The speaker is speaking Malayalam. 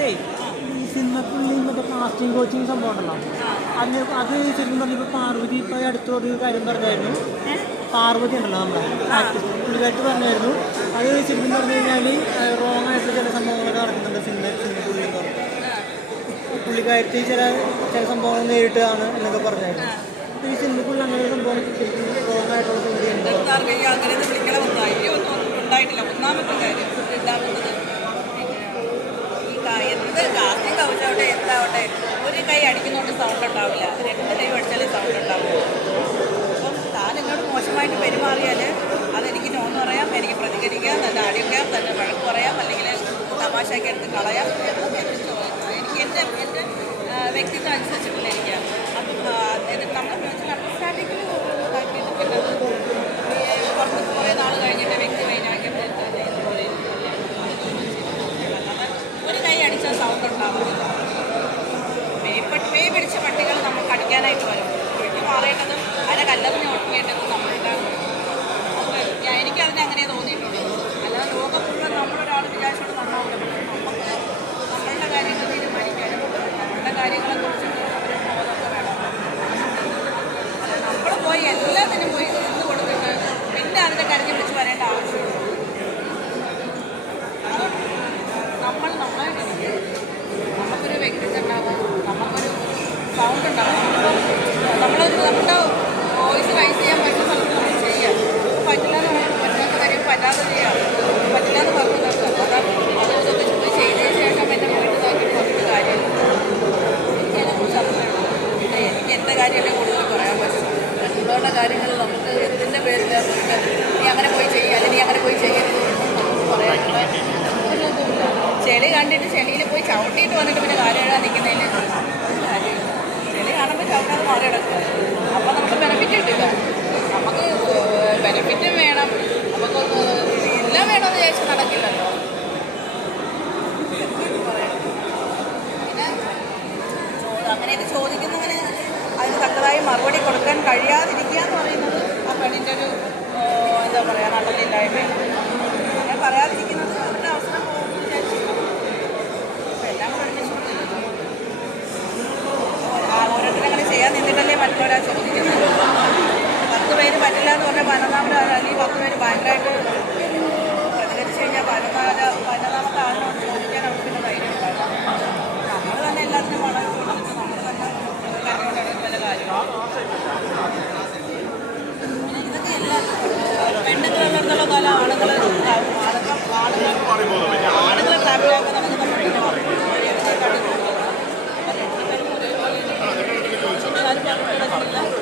ഇതേ ഈ സിനിമക്കുള്ളിൽ ഇന്നത്തെ കാസ്റ്റിംഗ് കോച്ചിങ് സംഭവം ഉണ്ടല്ലോ. അതിന് അത് ശരിക്കും പറഞ്ഞപ്പോൾ പാർവതി ഇപ്പോൾ അടുത്ത ഒരു കാര്യം പറഞ്ഞായിരുന്നു. പാർവതി ഉണ്ടല്ലോ നമ്മുടെ ആർട്ടിസ്റ്റ് പുള്ളിക്കായിട്ട് പറഞ്ഞായിരുന്നു. അത് ശരിക്കും പറഞ്ഞു കഴിഞ്ഞാൽ റോങ് ആയിട്ട് ചില സംഭവങ്ങളൊക്കെ നടക്കുന്നുണ്ട് സിനിമ സിനിമക്കുള്ളിൽ പുള്ളിക്കായിട്ട് ചില ചില സംഭവങ്ങൾ നേരിട്ടാണ് എന്നൊക്കെ പറഞ്ഞായിരുന്നു. ഈ സിനിമക്കുള്ളിൽ അങ്ങനെ സംഭവം ശരിക്കും റോങ് ആയിട്ടുള്ള സംഗതി ഉണ്ടായിട്ടില്ല. ഒന്നാമത്തെ കാര്യം. രണ്ടാമത്തത് ഈ കാ- എന്ത് കൗച്ചാവട്ടെ എന്താവട്ടെ. ഒരു കൈ അടിക്കുന്നതുകൊണ്ട് സൗണ്ട് ഉണ്ടാവില്ല. രണ്ട് കൈ അടിച്ചാലേ സൗണ്ട് ഉണ്ടാവില്ല അപ്പം താൻ എന്നോട് മോശമായിട്ട് പെരുമാറിയാൽ അതെനിക്ക് നോന്ന് പറയാം എനിക്ക് പ്രതികരിക്കാം തന്നെ അടിക്കാം തന്നെ വഴക്ക് പറയാം അല്ലെങ്കിൽ തമാശയൊക്കെ എടുത്ത് കളയാം. എനിക്ക് എന്റെ എന്റെ വ്യക്തിത്വം അനുസരിച്ചിട്ടില്ല എനിക്ക് അപ്പം നമ്മുടെ മ്യൂച്വൽ അണ്ടർസ്റ്റാൻഡിങ്ങിൽ പുറത്ത് കുറേ നാൾ കഴിഞ്ഞിട്ട് വ്യക്തി വൈരാഗ്യപ്പെടുത്താൻ ഒരു കൈ അടിച്ചാൽ സൗണ്ട് ഉണ്ടാവുന്നില്ല നമുക്കൊരു സൗണ്ട് ഉണ്ടാവും. നമ്മളൊരു നമ്മുടെ വോയിസ് റൈസ് ചെയ്യാൻ പറ്റുന്ന സ്ഥലത്ത് നമ്മൾ ചെയ്യാം പറ്റില്ല എന്ന് പറയാൻ പറ്റാത്ത കാര്യം പറ്റാതെ ചെയ്യാം പറ്റില്ല എന്ന് പറഞ്ഞു നോക്കുക അതാണ് അത് ഇതൊക്കെ പോയി ചെയ്തതിന് ശേഷം എന്നെ പോയിട്ട് നോക്കിയിട്ട് നോക്കിയിട്ട് കാര്യമില്ല എനിക്ക് അതിനെക്കുറിച്ച് അറിയുള്ളൂ പിന്നെ എനിക്ക് എന്റെ കാര്യമല്ലേ കൂടുതൽ പറയാൻ പറ്റും മറ്റുള്ളവരുടെ കാര്യങ്ങൾ നമുക്ക് എന്തിന്റെ പേരിൽ നമുക്ക് നീ അങ്ങനെ പോയി ചെയ്യുക അല്ലെങ്കിൽ നീ അങ്ങനെ പോയി ചെയ്യരുത് നമുക്ക് പറയാനുള്ള ഒരു ഇതുമില്ല ചെളി കണ്ടിട്ട് ചെളിയിൽ പോയി ചവിട്ടിയിട്ട് വന്നിട്ട് പിന്നെ കാര്യം എഴുതാൻ നിൽക്കുന്നതിന് ചെളി കാണുമ്പോൾ ചവിട്ടാതെ മാറി കിടക്കുക അപ്പം നമുക്ക് ബെനിഫിറ്റ് കിട്ടില്ല. നമുക്ക് ബെനിഫിറ്റും വേണം. നമുക്ക് എല്ലാം വേണമെന്ന് വിചാരിച്ചാൽ നടക്കില്ലല്ലോ. അങ്ങനെയൊക്കെ ചോദിക്കുന്നവന് അതിന് തക്കതായ മറുപടി കൊടുക്കാൻ കഴിയാതിരിക്കുക എന്ന് പറയുന്നത് ആ പെണ്ണിന്റെ ഒരു എന്താ പറയുക നട്ടലില്ലായ്മയാണ് അങ്ങനെ മറ്റുള്ളവരാ ചോദിക്കുന്നത് പത്ത് പേര് പറ്റില്ല എന്ന് പറഞ്ഞാൽ പതിനൊന്നാമത് അല്ലെങ്കിൽ പത്ത് പേര് ഭയങ്കരമായിട്ട് പ്രതികരിച്ചു കഴിഞ്ഞാൽ പതിനൊന്നാമത് പതിനൊന്നാമത്തെ ആളിനോട് ചോദിക്കാൻ അവർക്ക് പിന്നെ ധൈര്യം ഉണ്ടാകും നമ്മൾ തന്നെ എല്ലാത്തിനും വളരെ കൊടുത്തിട്ട് നമ്മൾ തന്നെ കണ്ടുകൊണ്ടിരുന്ന കാര്യമാണ്. ഇതൊക്കെ എല്ലാ പെണ്ണുങ്ങളുള്ളിടത്തോളം കാലം ആണുങ്ങൾ പെണ്ണുങ്ങൾ